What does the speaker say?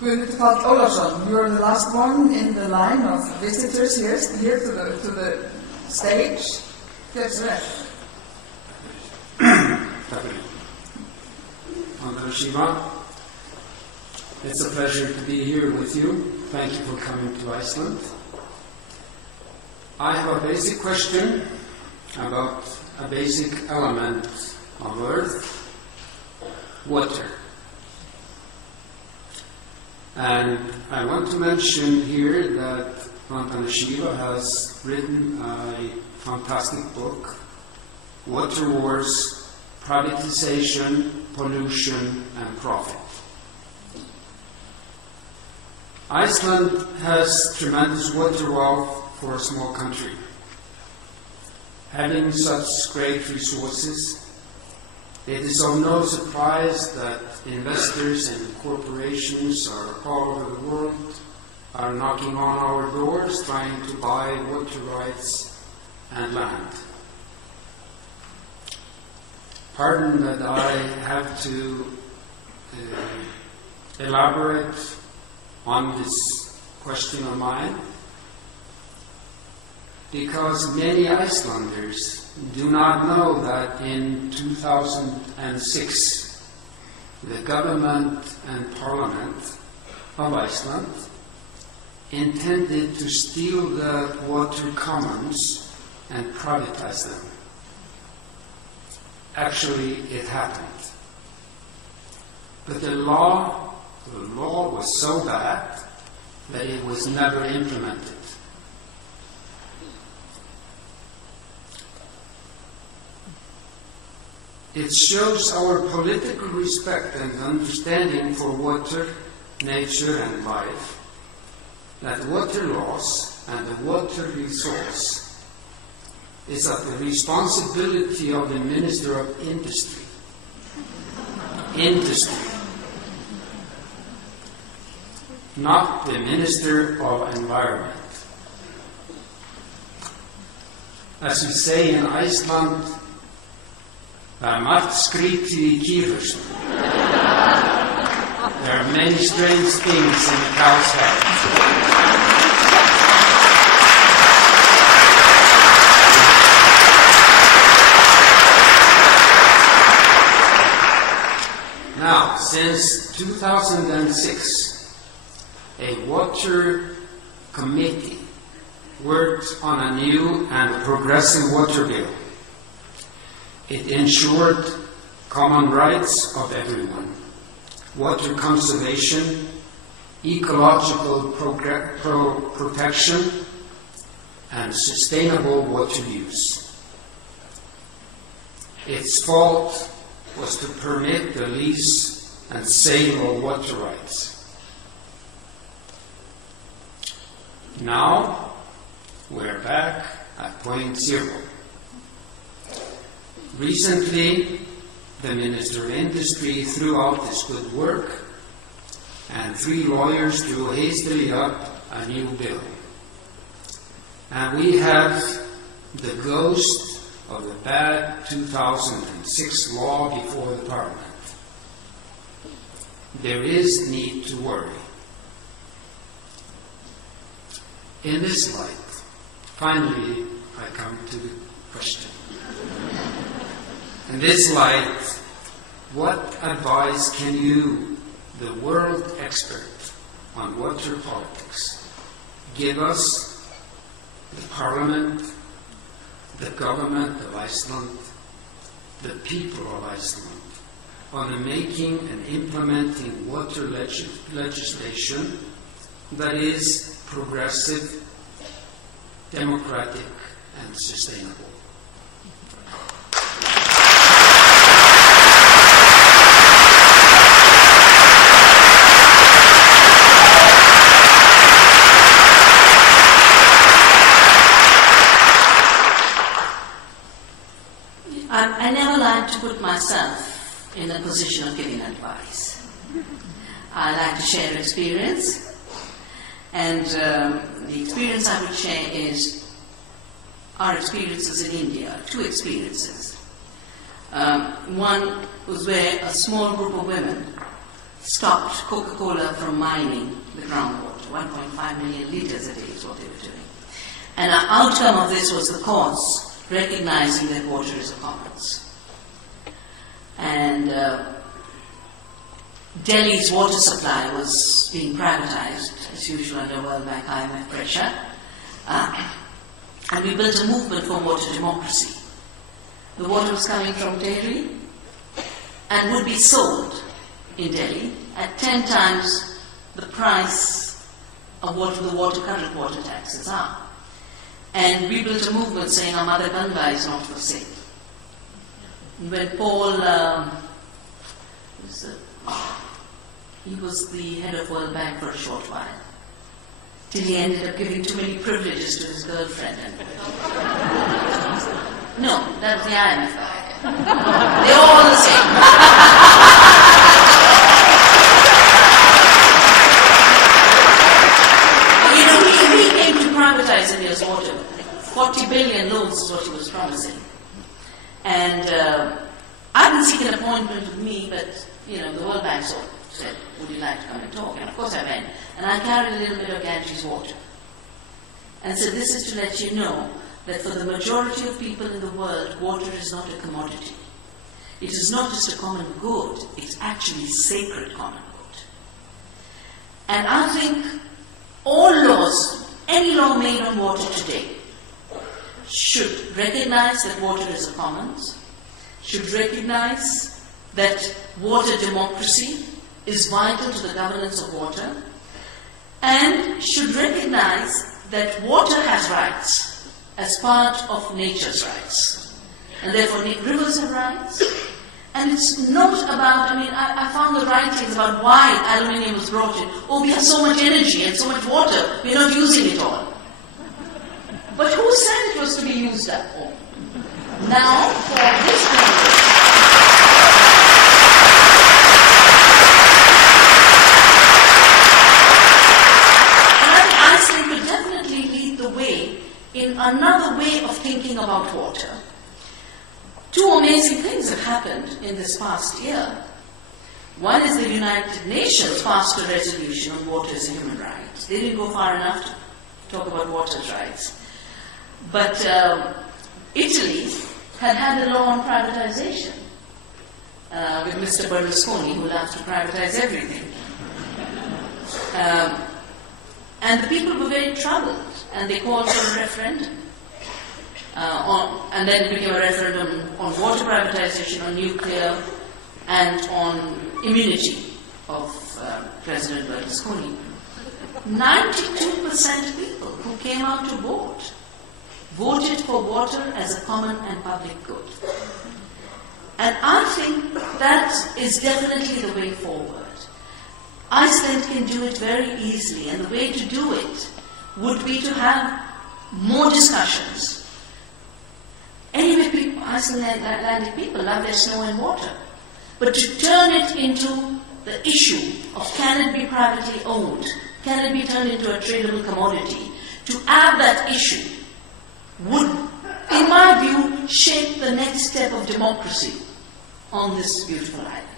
Guðmundur Páll Ólafsson, you are the last one in the line of visitors here to the stage. Vandana Shiva, it's a pleasure to be here with you. Thank you for coming to Iceland. I have a basic question about a basic element of Earth, water. And I want to mention here that Vandana Shiva has written a fantastic book, Water Wars, Privatization, Pollution and Profit. Iceland has tremendous water wealth for a small country. Having such great resources, it is of no surprise that investors and corporations all over the world are knocking on our doors trying to buy water rights and land. Pardon that I have to elaborate on this question of mine, because many Icelanders do not know that in 2006 the government and parliament of Iceland intended to steal the water commons and privatize them. Actually, it happened. But the law was so bad that it was never implemented. It shows our political respect and understanding for water, nature and life, that water laws and the water resource is at the responsibility of the Minister of Industry. Not the Minister of Environment. As we say in Iceland, there are many strange things in the cow's head. Now, since 2006, a water committee worked on a new and progressive water bill. It ensured common rights of everyone, water conservation, ecological protection, and sustainable water use. Its fault was to permit the lease and sale of water rights. Now, we're back at point zero. Recently, the Minister of Industry threw out this good work, and 3 lawyers drew hastily up a new bill. And we have the ghost of the bad 2006 law before the Parliament. There is need to worry. In this light, finally, I come to the question. In this light, what advice can you, the world expert on water politics, give us, the Parliament, the government of Iceland, the people of Iceland, on the making and implementing water legislation that is progressive, democratic, and sustainable? I never like to put myself in the position of giving advice. I like to share experience, and the experience I would share is our experiences in India, 2 experiences. One was where a small group of women stopped Coca-Cola from mining the groundwater. 1.5 million litres a day is what they were doing. And the outcome of this was the courts recognizing that water is a commons. And Delhi's water supply was being privatized, as usual under World Bank IMF pressure. And we built a movement for water democracy. The water was coming from Tehri and would be sold in Delhi at 10 times the price of what the current water taxes are. And we built a movement saying our mother Ganga is not for sale. When Paul, he was the head of World Bank for a short while, till he ended up giving too many privileges to his girlfriend. No, that was the IMF guy. They're all the same. You know, he came to privatize India's water. 40 billion loans is what he was promising. And I didn't seek an appointment with me, but, you know, the World Bank said, would you like to come and talk? And of course I went. And I carried a little bit of Ganges water. And so this is to let you know that for the majority of people in the world, water is not a commodity. It is not just a common good, it's actually sacred common good. And I think all laws, any law made on water today, should recognize that water is a commons, should recognize that water democracy is vital to the governance of water, and should recognize that water has rights as part of nature's rights. And therefore rivers have rights. And it's not about, I found the writings about why aluminium was brought in. Oh, we have so much energy and so much water, we're not using it all. But who said it was to be used up all? Now, for this generation, Iceland will definitely lead the way in another way of thinking about water. Two amazing things have happened in this past year. One is the United Nations passed a resolution on water as a human right. They didn't go far enough to talk about water's rights. But Italy had a law on privatization with Mr. Berlusconi, who loves to privatize everything. And the people were very troubled, and they called for a referendum. And then it became a referendum on water privatization, on nuclear, and on immunity of President Berlusconi. 92% of people who came out to vote voted for water as a common and public good. And I think that is definitely the way forward. Iceland can do it very easily, and the way to do it would be to have more discussions. Anyway, Icelandic people love their snow and water. But to turn it into the issue of can it be privately owned, can it be turned into a tradable commodity, to add that issue would, in my view, shape the next step of democracy on this beautiful island.